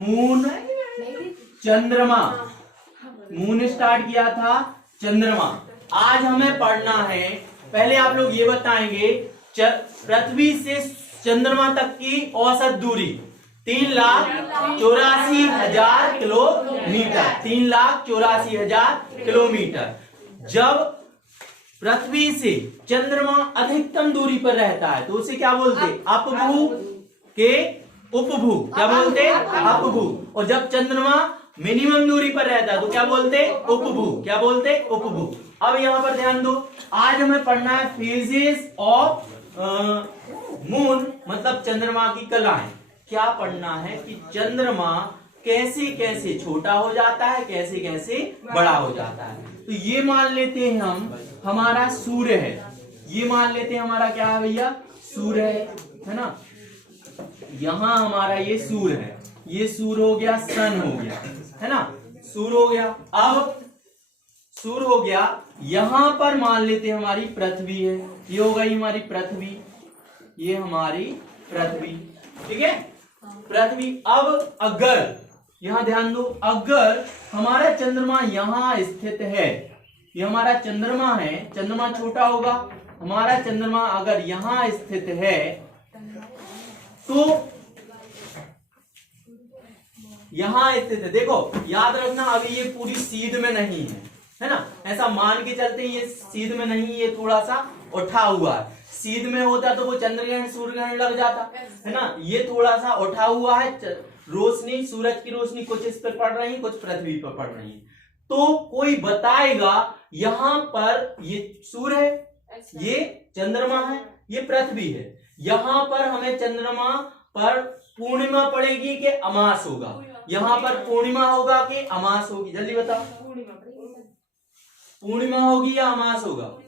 Moon, चंद्रमा। Moon start किया था, चंद्रमा। आज हमें पढ़ना है, पहले आप लोग ये बताएंगे पृथ्वी से चंद्रमा तक की औसत दूरी 3,84,000 किलोमीटर। 3,84,000 किलोमीटर। जब पृथ्वी से चंद्रमा अधिकतम दूरी पर रहता है तो उसे क्या बोलते? अपभू के उपभू। क्या बोलते? अपभू। और जब चंद्रमा मिनिमम दूरी पर रहता है तो क्या बोलते? उपभू। क्या बोलते? उपभू। अब यहां पर ध्यान दो, आज हमें पढ़ना है फेजेस ऑफ मून, मतलब चंद्रमा की कलाएं। क्या पढ़ना है कि चंद्रमा कैसे कैसे छोटा हो जाता है, कैसे कैसे बड़ा हो जाता है। तो ये मान लेते हैं हम हमारा सूर्य है, ये मान लेते हैं हमारा क्या है भैया? सूर्य है ना। यहां हमारा ये सूर्य है, ये सूर्य हो गया, सन हो गया, है ना, सूर्य हो गया। अब सूर्य हो गया, यहां पर मान लेते हैं हमारी पृथ्वी है, ये हो गई हमारी पृथ्वी, ये हमारी पृथ्वी, ठीक है, पृथ्वी। अब अगर यहां ध्यान दो, अगर हमारा चंद्रमा यहां स्थित है, ये हमारा चंद्रमा है, चंद्रमा छोटा होगा, हमारा चंद्रमा अगर यहां स्थित है तो यहां स्थित है, देखो याद रखना, अभी ये पूरी सीध में नहीं है ना, ऐसा मान के चलते हैं ये सीध में नहीं, ये थोड़ा सा उठा हुआ है। सीध में होता तो वो चंद्रग्रहण सूर्य ग्रहण लग जाता है ना, ये थोड़ा सा उठा हुआ है। रोशनी, सूरज की रोशनी कुछ इस पर पड़ रही है, कुछ पृथ्वी पर पड़ रही है। तो कोई बताएगा यहां पर ये सूर्य है, ये चंद्रमा है, ये पृथ्वी है, यहां पर हमें चंद्रमा पर पूर्णिमा पड़ेगी कि अमास होगा? यहां पर पूर्णिमा होगा कि अमास होगी? जल्दी बताओ, पूर्णिमा होगी या अमास होगा?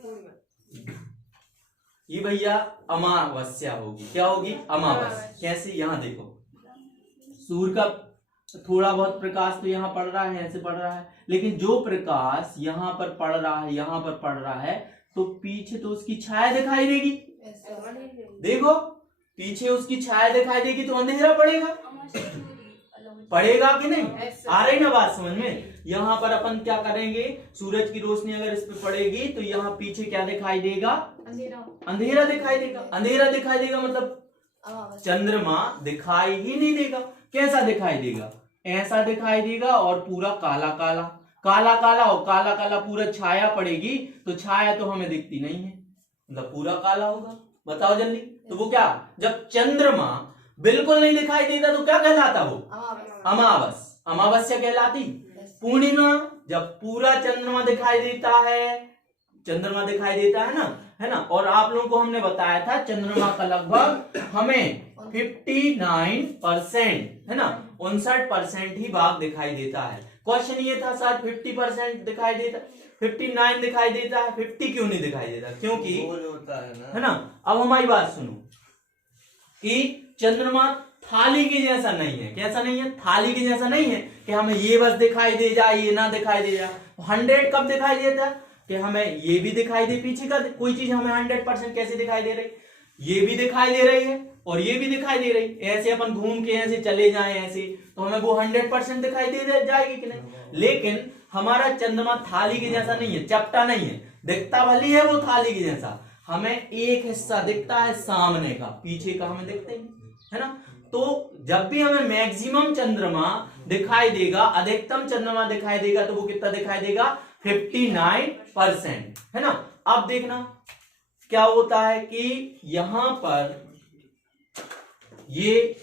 ये भैया अमावस्या होगी। क्या होगी? अमावस्या। कैसे? यहां देखो, सूर्य का थोड़ा बहुत प्रकाश तो यहाँ पड़ रहा है, ऐसे पड़ रहा है, लेकिन जो प्रकाश यहाँ पर पड़ रहा है, यहाँ पर पड़ रहा है, तो पीछे तो उसकी छाया दिखाई देगी। देखो पीछे उसकी छाया दिखाई देगी तो अंधेरा पड़ेगा, पड़ेगा कि नहीं? आ रही ना बात समझ में? यहाँ पर अपन क्या करेंगे, सूरज की रोशनी अगर इस पे पड़ेगी तो यहाँ पीछे क्या दिखाई देगा? अंधेरा दिखाई देगा। अंधेरा दिखाई देगा मतलब चंद्रमा दिखाई ही नहीं देगा। कैसा दिखाई देगा? ऐसा दिखाई देगा और पूरा काला काला, काला काला, और काला काला पूरा छाया पड़ेगी तो छाया तो हमें दिखती नहीं है, मतलब पूरा काला होगा। बताओ जल्दी। तो वो क्या, जब चंद्रमा बिल्कुल नहीं दिखाई देता तो क्या कहलाता वो? अमावस, अमावस्या कहलाती। पूर्णिमा, जब पूरा चंद्रमा दिखाई देता है, चंद्रमा दिखाई देता है ना, है ना। और आप लोगों को हमने बताया था चंद्रमा का लगभग हमें 59% है ना, 59% ही भाग दिखाई देता है। क्वेश्चन ये था सर 50% दिखाई देता, 59 दिखाई देता है, 50 क्यों नहीं दिखाई देता? क्योंकि होता है ना। अब हमारी बात सुनो कि चंद्रमा थाली के जैसा नहीं है। कैसा नहीं है? थाली के जैसा नहीं है कि हमें ये बस दिखाई दे जाए, ये ना दिखाई दे जाए। 100 कब दिखाई देता है कि हमें ये भी दिखाई दे, पीछे का कोई चीज हमें 100% कैसे दिखाई दे रही? ये भी दिखाई दे रही है और ये भी दिखाई दे रही। ऐसे अपन घूम के ऐसे चले जाएं ऐसे तो हमें वो 100% दिखाई दे जाएगी कि नहीं? लेकिन हमारा चंद्रमा थाली के जैसा नहीं है, चपटा नहीं है, दिखता भली है वो थाली के जैसा, हमें एक हिस्सा दिखता है सामने का, पीछे का हमें दिखता ही नहीं, है ना। तो जब भी हमें मैक्सिमम चंद्रमा दिखाई देगा, अधिकतम चंद्रमा दिखाई देगा, तो वो कितना दिखाई देगा? 59%, है ना। अब देखना क्या होता है कि यहां पर ये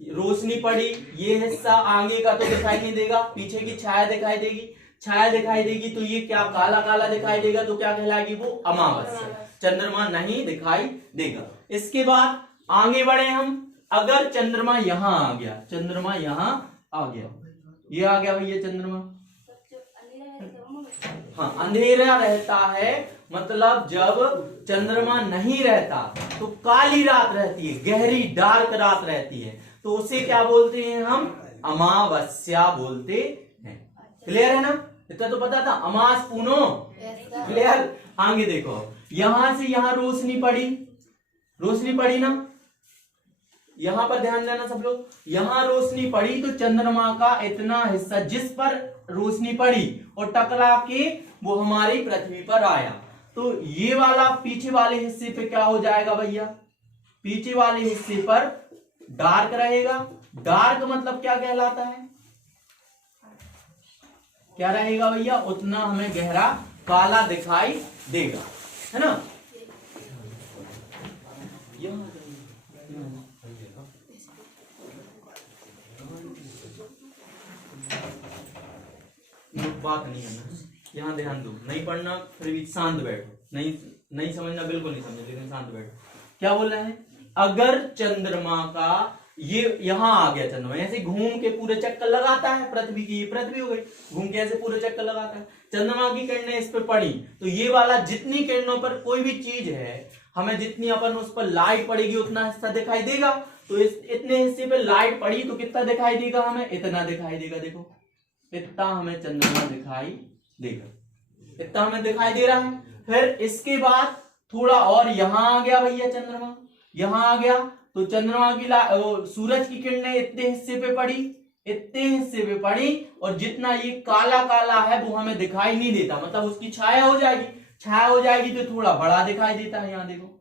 रोशनी पड़ी, ये हिस्सा आगे का तो दिखाई नहीं देगा, पीछे की छाया दिखाई देगी, छाया दिखाई देगी तो ये क्या काला काला दिखाई देगा, तो क्या कहलाएगी वो? अमावस्या। चंद्रमा नहीं दिखाई देगा। इसके बाद आगे बढ़े हम, अगर चंद्रमा यहां आ गया, चंद्रमा यहां आ गया, ये आ गया भैया चंद्रमा, हाँ अंधेरा रहता है, मतलब जब चंद्रमा नहीं रहता तो काली रात रहती है, गहरी डार्क रात रहती है, तो उसे क्या बोलते हैं हम? अमावस्या बोलते हैं। क्लियर है ना? इतना तो पता था। अमास पूनो, क्लियर। आगे देखो, यहां से यहां रोशनी पड़ी, रोशनी पड़ी ना, यहाँ पर ध्यान देना सब लोग, यहाँ रोशनी पड़ी तो चंद्रमा का इतना हिस्सा जिस पर रोशनी पड़ी और टकरा के वो हमारी पृथ्वी पर आया, तो ये वाला पीछे वाले हिस्से पे क्या हो जाएगा भैया, पीछे वाले हिस्से पर डार्क रहेगा। डार्क मतलब क्या कहलाता है, क्या रहेगा भैया, उतना हमें गहरा काला दिखाई देगा, है ना। बात नहीं है ना, यहाँ ध्यान दो, नहीं पढ़ना फिर भी शांत बैठो, नहीं समझना बिल्कुल नहीं समझे, लेकिन शांत बैठो। क्या बोल रहे हैं, अगर चंद्रमा का ये यहाँ आ गया, चंद्रमा ऐसे घूम के पूरे चक्कर लगाता है पृथ्वी की, ये पृथ्वी हो गई, घूम के ऐसे पूरे चक्कर लगाता है, चंद्रमा की किरणें इस पे पड़ी तो ये वाला जितनी किरणों पर कोई भी चीज है हमें जितनी अपन उस पर लाइट पड़ेगी उतना हिस्सा दिखाई देगा। तो इस इतने हिस्से पे लाइट पड़ी तो कितना दिखाई देगा हमें, इतना दिखाई देगा। देखो इतना हमें चंद्रमा दिखाई देगा, इतना हमें दिखाई दे रहा है। फिर इसके बाद थोड़ा और यहाँ आ गया भैया, चंद्रमा यहाँ आ गया तो चंद्रमा की सूरज की किरणें इतने हिस्से पे पड़ी, इतने हिस्से पे पड़ी और जितना ये काला काला है वो हमें दिखाई नहीं देता, मतलब उसकी छाया हो जाएगी, छाया हो जाएगी तो थोड़ा बड़ा दिखाई देता है। यहाँ देखो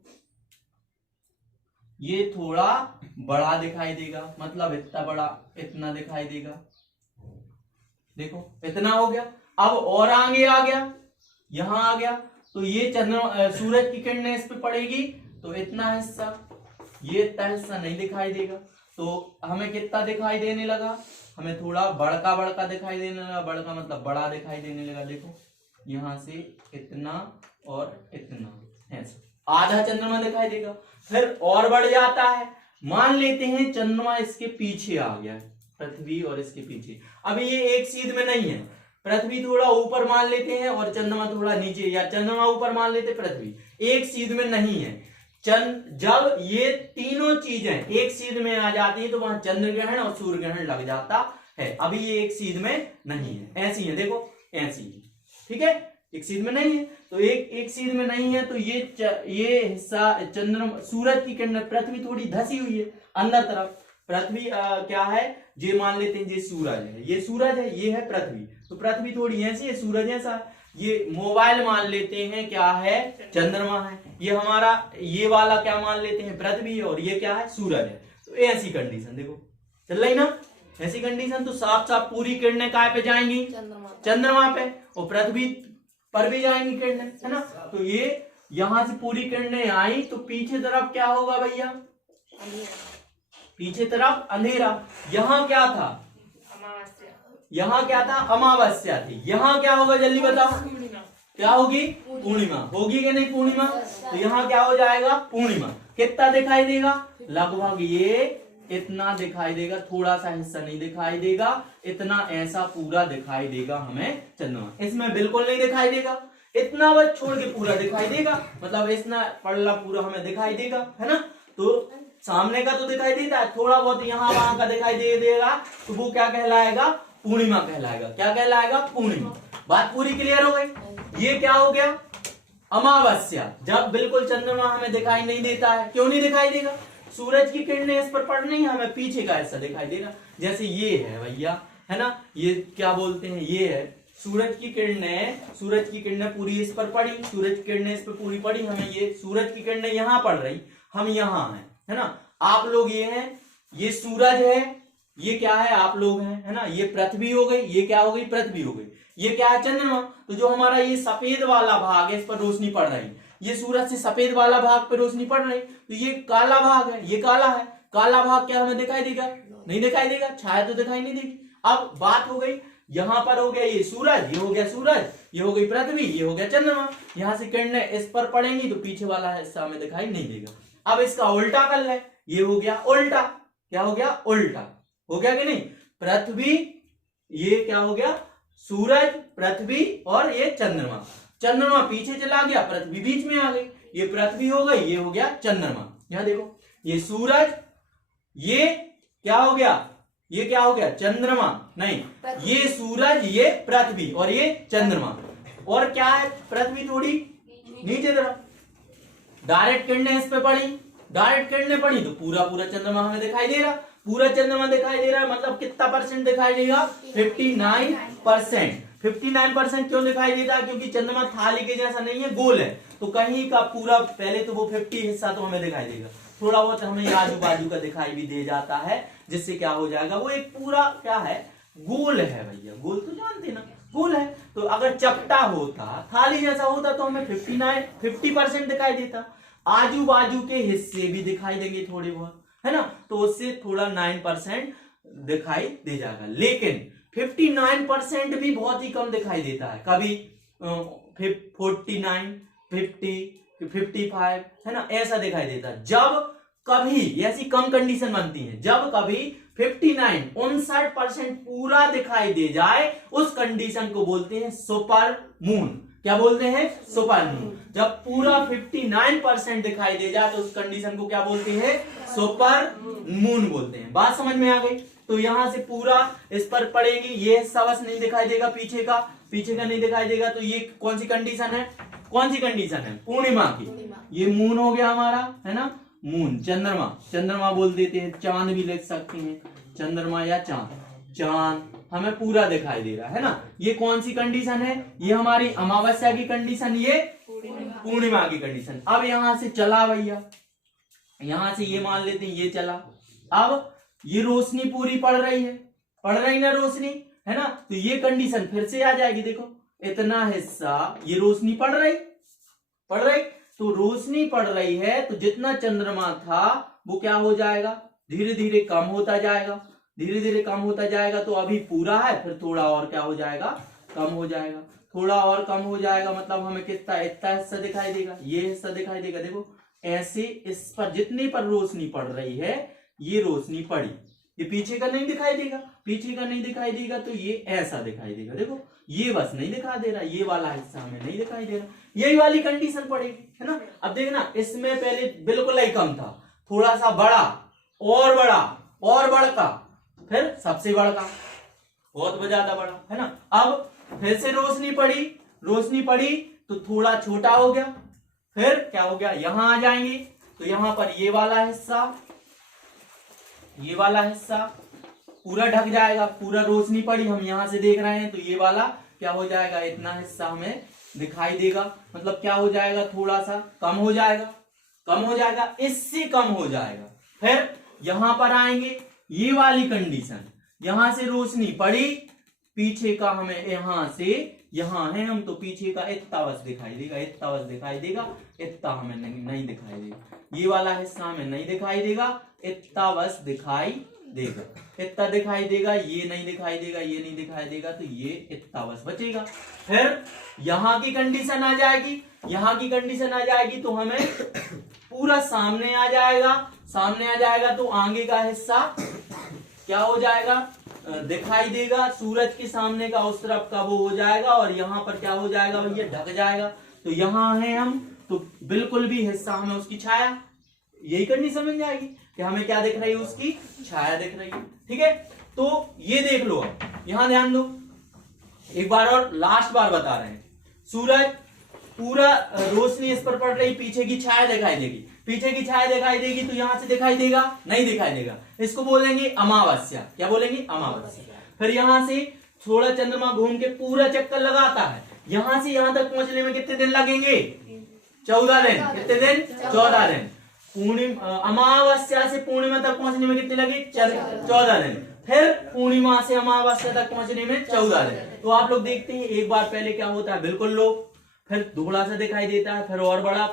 ये थोड़ा बड़ा दिखाई देगा, मतलब इतना बड़ा, इतना दिखाई देगा, देखो इतना हो गया। अब और आगे आ गया, यहां आ गया तो ये चंद्रमा सूरज की किरणें इस पे पड़ेगी तो इतना हिस्सा, ये इतना हिस्सा नहीं दिखाई देगा। तो हमें कितना दिखाई देने लगा, हमें थोड़ा बड़का बड़का दिखाई देने लगा, बड़का मतलब बड़ा दिखाई देने लगा। देखो यहां से इतना और इतना ऐसा आधा चंद्रमा दिखाई देगा। फिर और बढ़ जाता है, मान लेते हैं चंद्रमा इसके पीछे आ गया, पृथ्वी और इसके पीछे, अभी ये एक सीध में नहीं है, पृथ्वी थोड़ा ऊपर मान लेते हैं और चंद्रमा थोड़ा नीचे, या चंद्रमा ऊपर मान लेते, पृथ्वी एक सीध में नहीं है। जब ये तीनों चीजें एक सीध में आ जाती है तो वहां चंद्र ग्रहण और सूर्य ग्रहण लग जाता है। अभी ये एक सीध में नहीं है, ऐसी है, देखो ऐसी है, ठीक है, एक सीध में नहीं है तो एक सीध में नहीं है तो ये हिस्सा चंद्रमा सूरज की किरण, पृथ्वी थोड़ी धसी हुई है अंदर तरफ, पृथ्वी क्या है, ये मान लेते हैं ये सूरज है, ये सूरज है, ये है पृथ्वी, तो पृथ्वी थोड़ी ऐसी है, सूरज ऐसा, ये मोबाइल मान लेते हैं क्या है, चंद्रमा है, ये हमारा ये वाला क्या मान लेते हैं, पृथ्वी, और ये क्या है, सूरज है। तो ऐसी कंडीशन देखो चल रही ना, ऐसी कंडीशन तो साफ साफ पूरी किरणें काय पे जाएंगी, चंद्रमा पे, और पृथ्वी पर भी जाएंगी किरणें, है ना। तो ये यहां से पूरी किरणें आई तो पीछे तरफ क्या होगा भैया, पीछे तरफ अंधेरा। यहाँ क्या था, यहाँ क्या था, अमावस्या थी, यहाँ क्या होगा जल्दी बताओ, क्या होगी, पूर्णिमा होगी कि नहीं, पूर्णिमा, तो यहाँ क्या हो जाएगा, पूर्णिमा। कितना दिखाई देगा, लगभग ये इतना दिखाई देगा, थोड़ा सा हिस्सा नहीं दिखाई देगा, इतना ऐसा पूरा दिखाई देगा हमें चंद्रमा, इसमें बिल्कुल नहीं दिखाई देगा, इतना बस छोड़ के पूरा दिखाई देगा, मतलब इतना पड़ला पूरा हमें दिखाई देगा, है ना। तो सामने का तो दिखाई देता है, थोड़ा बहुत यहाँ वहां का दिखाई देगा, तो वो क्या कहलाएगा, पूर्णिमा कहलाएगा। क्या कहलाएगा, पूर्णिमा। बात पूरी क्लियर हो गई। ये क्या हो गया, अमावस्या, जब बिल्कुल चंद्रमा हमें दिखाई नहीं देता है। क्यों नहीं दिखाई देगा, सूरज की किरणें इस पर पड़ नहीं, हमें पीछे का हिस्सा दिखाई दे रहा, जैसे ये है भैया, है ना, ये क्या बोलते हैं, ये है सूरज की किरणें पूरी इस पर पड़ी, सूरज की किरणें इस पर पूरी पड़ी, हमें ये सूरज की किरणें यहाँ पड़ रही, हम यहाँ हैं, है ना, आप लोग ये हैं, ये सूरज है, ये क्या है, आप लोग हैं, है ना, ये पृथ्वी हो गई, ये क्या हो गई, पृथ्वी हो गई, ये क्या है, चंद्रमा। तो जो हमारा ये सफेद वाला भाग है इस पर रोशनी पड़ रही, ये सूरज से सफेद वाला भाग पे रोशनी पड़ रही, तो ये काला भाग है, ये काला है, काला भाग क्या हमें दिखाई देगा, नहीं दिखाई देगा, छाया तो दिखाई नहीं देगी। अब बात हो गई, यहां पर हो गया ये सूरज, ये हो गया सूरज, ये हो गई पृथ्वी, ये हो गया चंद्रमा, यहां से किरणें इस पर पड़ेंगी तो पीछे वाला हिस्सा हमें दिखाई नहीं देगा। अब इसका उल्टा कर ले, ये हो गया उल्टा, क्या हो गया, उल्टा हो गया कि नहीं, पृथ्वी, ये क्या हो गया, सूरज, पृथ्वी और ये चंद्रमा, चंद्रमा पीछे चला गया, पृथ्वी बीच में आ गई, ये पृथ्वी हो गई, ये हो गया चंद्रमा। यहां देखो ये सूरज, ये क्या हो गया, ये क्या हो गया, चंद्रमा, नहीं ये सूरज, ये पृथ्वी और ये चंद्रमा, और क्या है, पृथ्वी थोड़ी नीचे तरफ, डायरेक्ट किरणें इस पे पड़ी, डायरेक्ट किरणें पड़ी तो पूरा पूरा चंद्रमा हमें दिखाई दे रहा, पूरा चंद्रमा दिखाई दे रहा है, मतलब कितना परसेंट दिखाई देगा? 59%। 59% क्यों दिखाई देता है? क्योंकि चंद्रमा थाली के जैसा नहीं है, गोल है, तो कहीं का पूरा पहले तो वो 50 हिस्सा तो हमें दिखाई देगा, थोड़ा बहुत हमें आजू बाजू का दिखाई भी दे जाता है, जिससे क्या हो जाएगा, वो एक पूरा क्या है, गोल है भैया, गोल तो जानते ना, गोल है। तो अगर चपटा होता, थाली जैसा होता तो हमें 50% दिखाई देता, आजू बाजू के हिस्से भी दिखाई देंगे थोड़े बहुत, है ना, तो उससे थोड़ा 9% दिखाई दे जाएगा। लेकिन 59% भी बहुत ही कम दिखाई देता है, कभी 49, 50, 55, है ना, ऐसा दिखाई देता है। जब कभी ऐसी कम कंडीशन बनती है, जब कभी 59% पूरा दिखाई दे जाए, उस कंडीशन को बोलते हैं सुपर मून। क्या बोलते हैं? Super moon. जब पूरा 59% दिखाई दे जाए तो उस कंडीशन को क्या बोलते हैं? सुपर मून बोलते हैं। बात समझ में आ गई? तो यहां से पूरा इस पर पड़ेगी, ये हिस्सा बस नहीं दिखाई देगा, पीछे का नहीं दिखाई देगा, तो ये कौन सी कंडीशन है? कौन सी कंडीशन है? पूर्णिमा की। ये मून हो गया हमारा, है ना, मून। चंद्रमा बोल देते हैं, चांद भी लिख सकते हैं, चंद्रमा या चांद हमें पूरा दिखाई दे रहा है ना। ये कौन सी कंडीशन है? ये हमारी अमावस्या की कंडीशन, ये पूर्णिमा की कंडीशन। अब यहां से चला भैया, यहां से ये मान लेते हैं ये चला, अब ये रोशनी पूरी पड़ रही ना रोशनी, है ना, तो ये कंडीशन फिर से आ जाएगी। देखो इतना हिस्सा ये रोशनी पड़ रही, तो रोशनी पड़ रही है तो जितना चंद्रमा था वो क्या हो जाएगा? धीरे धीरे कम होता जाएगा, तो अभी पूरा है, फिर थोड़ा और क्या हो जाएगा? कम हो जाएगा, थोड़ा और कम हो जाएगा, मतलब हमें कितना इतना हिस्सा दिखाई देगा, ये हिस्सा दिखाई देगा। देखो ऐसे इस पर जितने पर रोशनी पड़ रही है, ये रोशनी पड़ी, ये पीछे का नहीं दिखाई देगा, तो ये ऐसा दिखाई देगा। देखो ये बस नहीं दिखा दे रहा, ये वाला हिस्सा हमें नहीं दिखाई दे रहा, यही वाली कंडीशन पड़ेगी, है ना। अब देखना, इसमें पहले बिल्कुल ही कम था, थोड़ा सा बड़ा और बड़का, फिर सबसे बड़का, बहुत ज्यादा बड़ा, है ना। अब फिर से रोशनी पड़ी तो थोड़ा छोटा हो गया, फिर क्या हो गया? यहां आ जाएंगे तो यहां पर ये वाला हिस्सा पूरा ढक जाएगा, पूरा रोशनी पड़ी, हम यहां से देख रहे हैं, तो ये वाला क्या हो जाएगा? इतना हिस्सा हमें दिखाई देगा, मतलब क्या हो जाएगा? थोड़ा सा कम हो जाएगा, इससे कम हो जाएगा। फिर यहां पर आएंगे, ये वाली कंडीशन, यहां से रोशनी पड़ी, पीछे का हमें यहां है हम, तो पीछे का इतना बस दिखाई देगा, इतना हमें नहीं दिखाई देगा, ये वाला हिस्सा हमें नहीं दिखाई देगा, इतना बस दिखाई देगा, इतना दिखाई देगा, ये नहीं दिखाई देगा, तो ये इतना बस बचेगा। फिर यहाँ की कंडीशन आ जाएगी, तो हमें पूरा सामने आ जाएगा, तो आगे का हिस्सा क्या हो जाएगा? दिखाई देगा, सूरज के सामने का उस तरफ का वो हो जाएगा, और यहाँ पर क्या हो जाएगा भैया? ढक जाएगा। तो यहाँ है हम, तो बिल्कुल भी हिस्सा हमें उसकी छाया, यही कंडीशन बन जाएगी कि हमें क्या दिख रही है? उसकी छाया दिख रही है, ठीक है। तो ये देख लो, यहां ध्यान दो, एक बार और लास्ट बार बता रहे हैं, सूरज पूरा रोशनी इस पर पड़ रही, पीछे की छाया दिखाई देगी, तो यहां से दिखाई देगा? नहीं दिखाई देगा, इसको बोलेंगे अमावस्या। क्या बोलेंगे? अमावस्या। फिर यहां से थोड़ा चंद्रमा घूम के पूरा चक्कर लगाता है, यहां से यहां तक पहुंचने में कितने दिन लगेंगे? 14 दिन। कितने दिन? 14 दिन। अमावस्या से पूर्णिमा तक पहुंचने में कितने लगे? 14 दिन। फिर पूर्णिमा से अमावस्या तक पहुंचने में 14 दिन। तो आप लोग देखते हैं, एक बार पहले क्या होता है? बिल्कुल लो, फिर थोड़ा सा दिखाई देता है, फिर और बड़ा,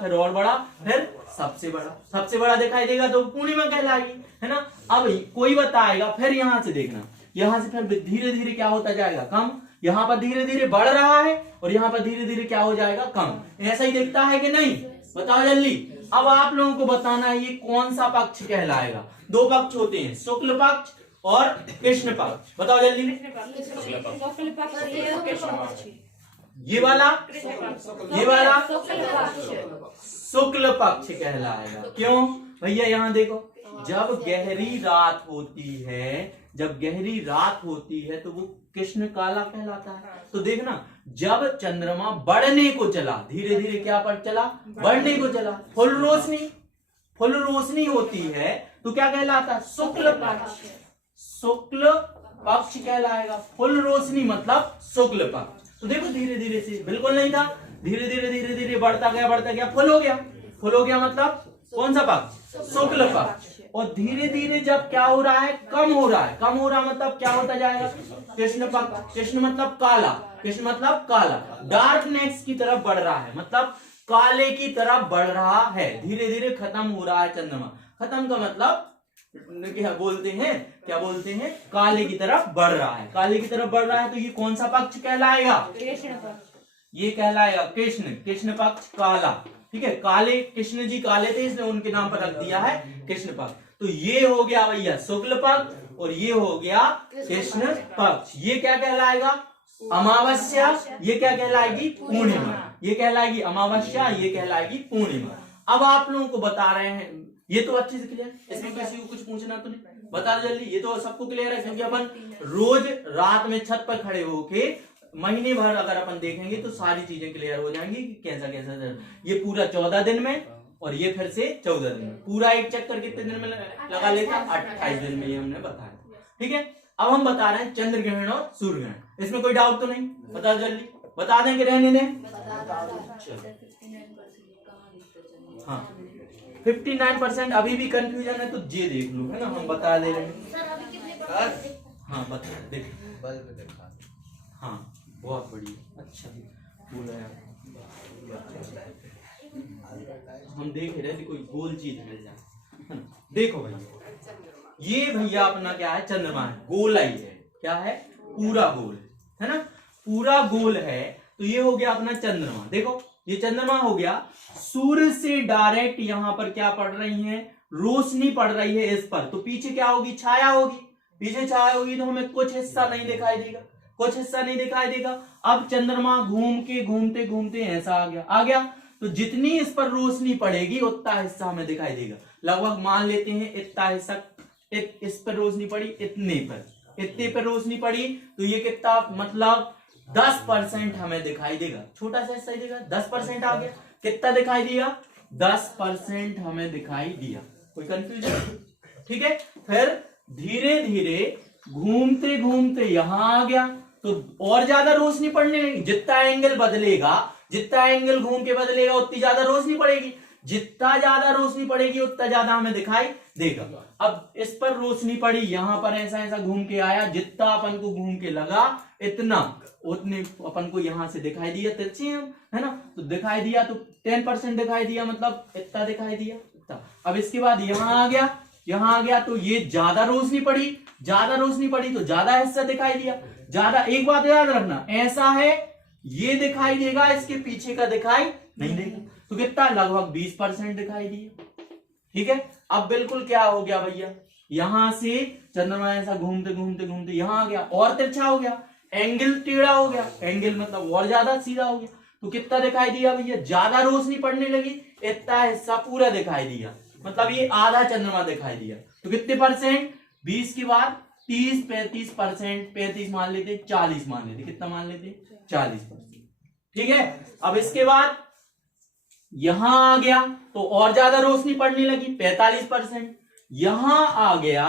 फिर सबसे बड़ा दिखाई देगा, तो पूर्णिमा कहलाएगी, है ना। अब कोई बताएगा, फिर यहां से देखना, यहां से फिर धीरे धीरे क्या होता जाएगा? कम। यहाँ पर धीरे धीरे बढ़ रहा है, और यहाँ पर धीरे धीरे क्या हो जाएगा? कम। ऐसा ही दिखता है कि नहीं? बताओ जल्दी। अब आप लोगों को बताना है ये कौन सा पक्ष कहलाएगा। 2 पक्ष होते हैं, शुक्ल पक्ष और कृष्ण पक्ष। बताओ जल्दी। ये वाला शुक्ल पक्ष कहलाएगा। क्यों भैया? यहाँ देखो, जब गहरी रात होती है तो वो कृष्ण काला कहलाता है। तो देखना, जब चंद्रमा बढ़ने को चला, धीरे धीरे क्या पर चला? बढ़ने को चला, फुल रोशनी, फुल रोशनी होती है तो क्या कहलाता है? शुक्ल पक्ष। शुक्ल पक्ष कहलाएगा। फुल रोशनी मतलब शुक्ल पक्ष। तो देखो धीरे धीरे से, बिल्कुल नहीं था, धीरे धीरे धीरे धीरे बढ़ता गया, फुल हो गया। फुल हो गया मतलब कौन सा पक्ष? शुक्ल पक्ष। और धीरे धीरे जब क्या हो रहा है? कम हो रहा है। कम हो रहा मतलब क्या होता जाएगा? कृष्ण पक्ष। कृष्ण मतलब काला, कृष्ण मतलब काला। डार्कनेस की तरफ बढ़ रहा है, मतलब काले की तरफ बढ़ रहा है। धीरे धीरे खत्म हो रहा है चंद्रमा। खत्म का मतलब क्या बोलते हैं? काले की तरफ बढ़ रहा है। काले की तरफ बढ़ रहा है तो ये कौन सा पक्ष कहलाएगा? कृष्ण पक्ष। ये कहलाएगा कृष्ण पक्ष काला। ठीक है, काले, कृष्ण जी काले थे इसलिए उनके नाम पर रख दिया है कृष्ण पक्ष। तो ये हो गया भैया शुक्ल पक्ष और ये हो गया कृष्ण पक्ष। ये क्या कहलाएगा? अमावस्या। ये क्या कहलाएगी? पूर्णिमा। ये कहलाएगी अमावस्या, ये कहलाएगी पूर्णिमा। अब आप लोगों को बता रहे हैं, ये तो अच्छे से क्लियर, इसमें किसी को कुछ पूछना तो नहीं? बता दो जल्दी। ये तो सबको क्लियर है क्योंकि अपन रोज रात में छत पर खड़े होके महीने भर अगर अपन देखेंगे तो सारी चीजें क्लियर हो जाएंगी कि कैसा कैसा। ये पूरा 14 दिन में और ये फिर से 14 दिन में। पूरा एक चक्कर कितने दिन में लगा लेता? 28 दिन में, ये हमने बताया। ठीक है, अब हम बता रहे हैं चंद्र ग्रहण और सूर्य ग्रहण। इसमें कोई डाउट तो नहीं? बता जल्दी, बता दें कि रहने दें? हाँ 59% अभी भी कंफ्यूजन है तो ये देख लो, है ना, हम बता दे रहे हैं। हाँ बता देख। हाँ बहुत बढ़िया, अच्छा बोला यार। हम देख रहे थे कोई गोल चीज मिल जाए। देखो भैया, ये भैया अपना क्या है? चंद्रमा है, गोलाई है। क्या है? पूरा गोल है ना, पूरा गोल है। तो ये हो गया अपना चंद्रमा। देखो ये चंद्रमा हो गया। सूर्य से डायरेक्ट यहाँ पर क्या पड़ रही है? रोशनी पड़ रही है इस पर, तो पीछे क्या होगी? छाया होगी। पीछे छाया होगी तो हमें कुछ हिस्सा नहीं दिखाई देगा, कुछ हिस्सा नहीं दिखाई देगा। अब चंद्रमा घूम के घूमते घूमते ऐसा आ गया तो जितनी इस पर रोशनी पड़ेगी उतना हिस्सा हमें दिखाई देगा। लगभग मान लेते हैं इतना हिस्सा, इस पर रोशनी पड़ी, इतने पर रोशनी पड़ी तो ये कितना, मतलब 10% हमें दिखाई देगा। छोटा सा हिस्सा ही देगा। 10% आ गया, कितना दिखाई दिया? 10% हमें दिखाई दिया। कोई कंफ्यूजन? ठीक है, फिर धीरे धीरे घूमते घूमते यहां आ गया तो और ज्यादा रोशनी पड़ने लगी। जितना एंगल बदलेगा, जितना एंगल घूम के बदलेगा उतनी ज्यादा रोशनी पड़ेगी। जितना ज्यादा रोशनी पड़ेगी उतना ज्यादा हमें दिखाई देगा। अब इस पर रोशनी पड़ी, यहां पर ऐसा ऐसा घूम के आया, जितना अपन को घूम के लगा इतना उतने अपन को यहां से दिखाई दिया, तिरछे हम, है ना, तो दिखाई दिया। तो 10% दिखाई दिया, मतलब इतना दिखाई दिया इतना। अब इसके बाद यहां आ गया तो ये ज्यादा रोशनी पड़ी, तो ज्यादा हिस्सा दिखाई दिया। ज्यादा, एक बात याद रखना, ऐसा है ये दिखाई देगा, इसके पीछे का दिखाई नहीं देगा। तो कितना? लगभग 20% दिखाई दिया। ठीक है, अब बिल्कुल क्या हो गया भैया? यहां से चंद्रमा ऐसा घूमते घूमते घूमते यहां आ गया और तिरछा हो गया, एंगल टेढ़ा हो गया, एंगल मतलब और ज्यादा सीधा हो गया। तो कितना दिखाई दिया भैया? ज्यादा रोशनी पड़ने लगी, इतना हिस्सा पूरा दिखाई दिया, मतलब ये आधा चंद्रमा दिखाई दिया। तो कितने परसेंट? 20 के बाद 30, 35%, 35 मान लेते, 40 मान लेते, कितना मान लेते? 40%। ठीक है, अब इसके बाद यहां आ गया तो और ज्यादा रोशनी पड़ने लगी, 45%। यहां आ गया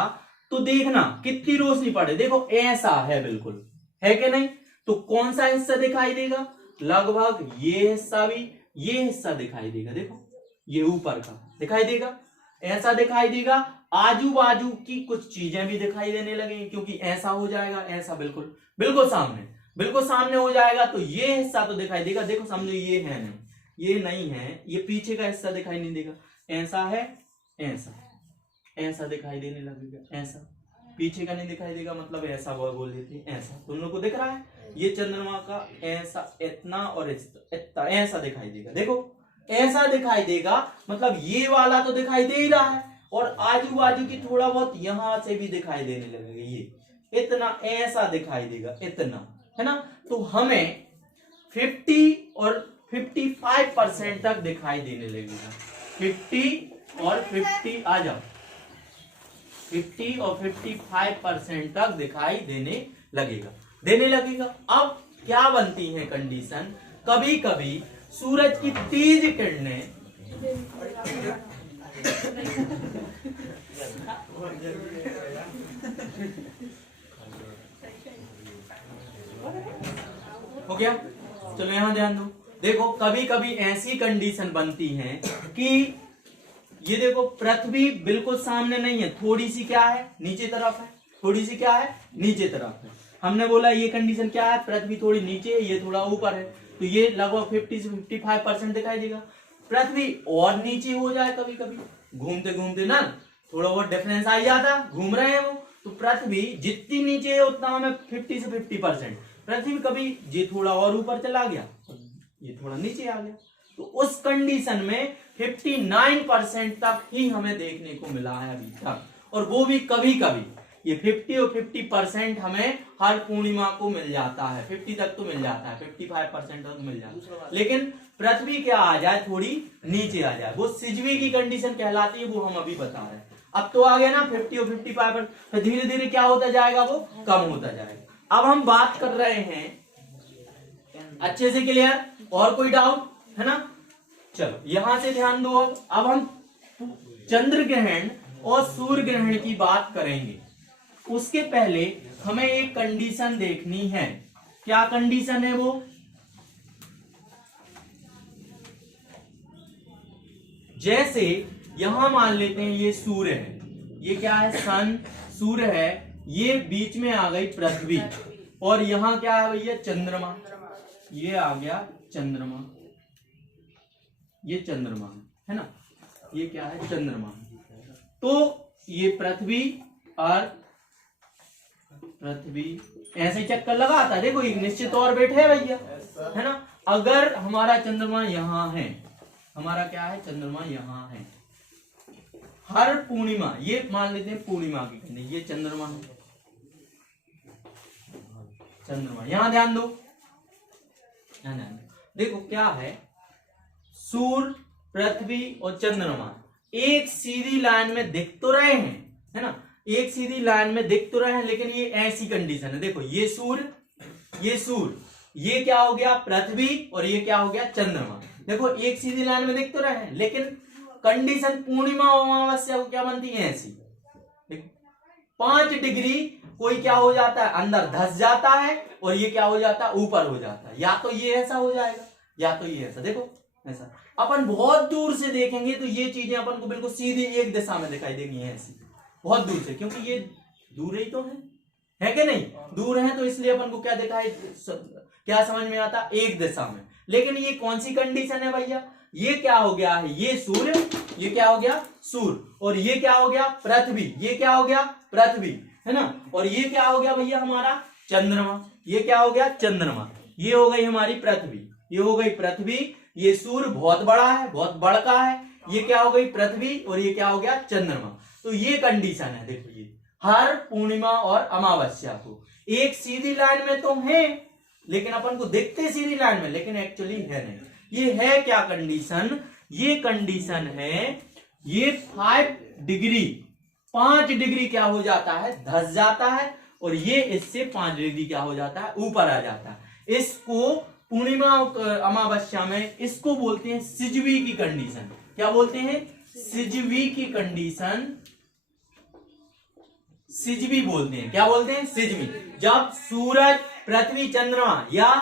तो देखना कितनी रोशनी पड़े। देखो ऐसा है, बिल्कुल है कि नहीं? तो कौन सा हिस्सा दिखाई देगा? लगभग ये हिस्सा भी, ये हिस्सा दिखाई देगा। देखो ये ऊपर का दिखाई देगा, ऐसा दिखाई देगा। आजू बाजू की कुछ चीजें भी दिखाई देने लगेंगी क्योंकि ऐसा हो जाएगा, ऐसा बिल्कुल सामने हो जाएगा। तो ये हिस्सा तो दिखाई देगा। देखो समझो ये है नहीं, ये नहीं है, ये पीछे का हिस्सा दिखाई नहीं देगा। ऐसा है, ऐसा दिखाई देने लगेगा, ऐसा पीछे का नहीं दिखाई देगा, मतलब ऐसा बोल देते, ऐसा। तुम लोग को दिख रहा है ये चंद्रमा का ऐसा, इतना और इतना, ऐसा दिखाई देगा। देखो ऐसा दिखाई देगा, मतलब ये वाला तो दिखाई दे ही रहा है और आजू बाजू की थोड़ा बहुत यहां से भी दिखाई देने लगेगा। ये इतना ऐसा दिखाई देगा, इतना, है ना। तो हमें 50 और 55% तक दिखाई देने लगेगा। 50 और 50 आ जाओ, 50 और 55% तक दिखाई देने लगेगा। अब क्या बनती है कंडीशन? कभी कभी सूरज की तेज किरणें हो गया। चलो यहां ध्यान दो। देखो कभी कभी ऐसी कंडीशन बनती है कि ये देखो पृथ्वी बिल्कुल सामने नहीं है, थोड़ी सी क्या है नीचे तरफ है, थोड़ी सी क्या है नीचे तरफ है। हमने बोला ये कंडीशन क्या है, पृथ्वी थोड़ी नीचे है, ये थोड़ा ऊपर है, तो ये लगभग 50 से 55% दिखाई देगा। पृथ्वी और नीचे हो जाए कभी कभी, घूमते घूमते ना थोड़ा बहुत डिफरेंस आ जाता, घूम रहे हैं वो, तो पृथ्वी जितनी नीचे है उतना हमें 50 से 50%। पृथ्वी कभी ये थोड़ा और ऊपर चला गया, ये थोड़ा नीचे आ गया, तो उस कंडीशन में 59% तक ही हमें देखने को मिला है अभी तक, और वो भी कभी कभी ये 50 और 50% हमें हर पूर्णिमा को मिल जाता है, 50 तक तो मिल जाता है, 55% तक मिल जाता है, लेकिन पृथ्वी क्या आ जाए थोड़ी नीचे आ जाए, वो सिजवी की कंडीशन कहलाती है, वो हम अभी बता रहे हैं। अब तो आ गया ना 50 और 55%, तो धीरे धीरे क्या होता जाएगा, वो कम होता जाएगा। अब हम बात कर रहे हैं अच्छे से क्लियर, और कोई डाउट है ना? चलो यहां से ध्यान दो। अब हम चंद्र ग्रहण और सूर्य ग्रहण की बात करेंगे, उसके पहले हमें एक कंडीशन देखनी है। क्या कंडीशन है वो? जैसे यहां मान लेते हैं ये सूर्य है, ये क्या है सन, सूर्य है, ये बीच में आ गई पृथ्वी, और यहां क्या है भैया चंद्रमा, ये आ गया चंद्रमा, ये चंद्रमा है ना, ये क्या है चंद्रमा। तो ये पृथ्वी और पृथ्वी ऐसे चक्कर लगाता है, देखो एक निश्चित ऑर्बिट है भैया, है ना। अगर हमारा चंद्रमा यहां है, हमारा क्या है चंद्रमा यहां है, हर पूर्णिमा, ये मान लेते हैं पूर्णिमा की कंडीशन, ये चंद्रमा है, चंद्रमा, यहां ध्यान दो, ध्यान दो। देखो क्या है, सूर्य, पृथ्वी और चंद्रमा एक सीधी लाइन में दिख तो रहे हैं, है ना, एक सीधी लाइन में दिख तो रहे हैं, लेकिन ये ऐसी कंडीशन है, देखो ये सूर्य, ये सूर्य, ये क्या हो गया पृथ्वी, और ये क्या हो गया चंद्रमा। देखो एक सीधी लाइन में दिख तो रहे हैं, लेकिन कंडीशन पूर्णिमा और अमावस्या को क्या बनती है ऐसी, 5 डिग्री कोई क्या हो जाता है अंदर धस जाता है, और ये क्या हो जाता है ऊपर हो जाता है, या तो ये ऐसा हो जाएगा या तो ये ऐसा। देखो ऐसा अपन बहुत दूर से देखेंगे तो ये चीजें अपन को बिल्कुल सीधी एक दिशा में दिखाई देंगी ऐसी, बहुत दूर से, क्योंकि ये दूर ही तो है कि नहीं, दूर है, तो इसलिए अपन को क्या दिखाई, क्या समझ में आता, एक दिशा में। लेकिन ये कौन सी कंडीशन है भैया, ये क्या हो गया है, ये सूर्य, ये क्या हो गया सूर्य, और ये क्या हो गया पृथ्वी, ये क्या हो गया पृथ्वी, है ना, और ये क्या हो गया भैया हमारा चंद्रमा, ये क्या हो गया चंद्रमा, ये हो गई हमारी पृथ्वी, ये हो गई पृथ्वी, ये सूर्य बहुत बड़ा है, बहुत बड़का है, ये क्या हो गई पृथ्वी, और ये क्या हो गया चंद्रमा। तो ये कंडीशन है, देखो ये हर पूर्णिमा और अमावस्या को एक सीधी लाइन में तो है, लेकिन अपन को दिखते सीधी लाइन में, लेकिन एक्चुअली है नहीं। ये है क्या कंडीशन, ये कंडीशन है, ये 5 डिग्री क्या हो जाता है धस जाता है, और ये इससे 5 डिग्री क्या हो जाता है ऊपर आ जाता है। इसको पूर्णिमा अमावस्या में इसको बोलते हैं सिजवी की कंडीशन। क्या बोलते हैं, सिजवी की कंडीशन, सिजवी बोलते हैं। क्या बोलते हैं, सिजवी। जब सूरज, पृथ्वी, चंद्रमा, या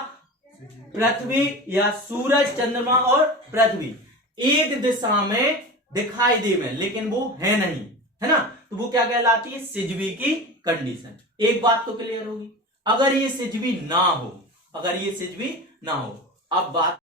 पृथ्वी या सूरज, चंद्रमा और पृथ्वी एक दिशा में दिखाई दे में, लेकिन वो है नहीं, है ना, तो वो क्या कहलाती है, सिजवी की कंडीशन। एक बात तो क्लियर होगी, अगर ये सिजवी ना हो, अगर ये सिजवी ना हो, अब बात